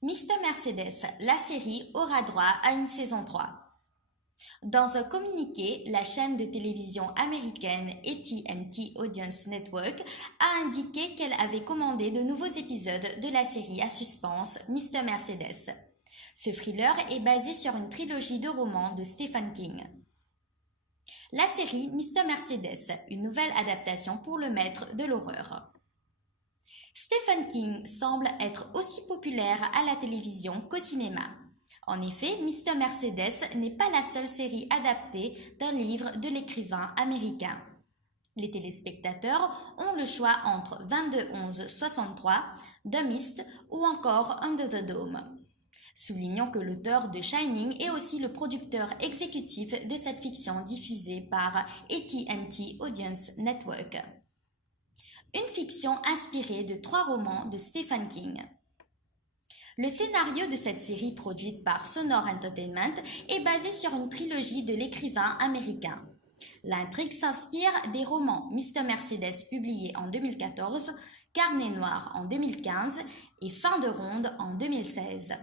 Mr. Mercedes, la série aura droit à une saison 3. Dans un communiqué, la chaîne de télévision américaine AT&T Audience Network a indiqué qu'elle avait commandé de nouveaux épisodes de la série à suspense Mr. Mercedes. Ce thriller est basé sur une trilogie de romans de Stephen King. La série Mr. Mercedes, une nouvelle adaptation pour le maître de l'horreur. Stephen King semble être aussi populaire à la télévision qu'au cinéma. En effet, Mr. Mercedes n'est pas la seule série adaptée d'un livre de l'écrivain américain. Les téléspectateurs ont le choix entre 22-11-63, The Mist ou encore Under the Dome. Soulignons que l'auteur de Shining est aussi le producteur exécutif de cette fiction diffusée par AT&T Audience Network. Une fiction inspirée de 3 romans de Stephen King. Le scénario de cette série produite par Sonor Entertainment est basé sur une trilogie de l'écrivain américain. L'intrigue s'inspire des romans Mr. Mercedes publié en 2014, Carnet noir en 2015 et Fin de ronde en 2016.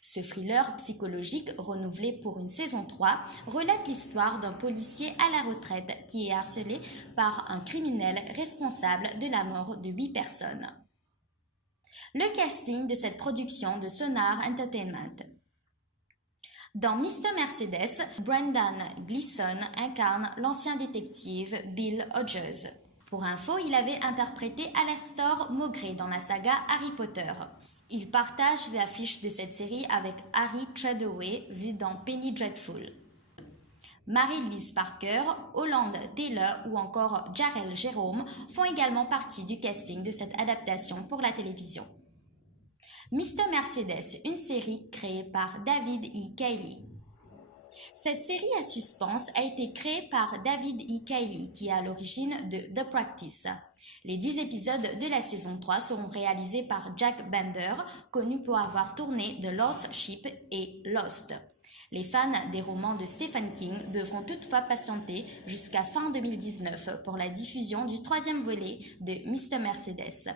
Ce thriller psychologique, renouvelé pour une saison 3, relate l'histoire d'un policier à la retraite qui est harcelé par un criminel responsable de la mort de 8 personnes. Le casting de cette production de Sonar Entertainment. Dans Mr. Mercedes, Brendan Gleeson incarne l'ancien détective Bill Hodges. Pour info, il avait interprété Alastor Mowgray dans la saga Harry Potter. Il partage l'affiche de cette série avec Harry Treadaway, vu dans Penny Dreadful. Mary-Louise Parker, Holland Taylor ou encore Jarell Jerome font également partie du casting de cette adaptation pour la télévision. Mr. Mercedes, une série créée par David E. Cayley. Cette série à suspense a été créée par David E. Cayley, qui est à l'origine de The Practice. Les 10 épisodes de la saison 3 seront réalisés par Jack Bender, connu pour avoir tourné The Lost Ship et Lost. Les fans des romans de Stephen King devront toutefois patienter jusqu'à fin 2019 pour la diffusion du 3e volet de Mr. Mercedes.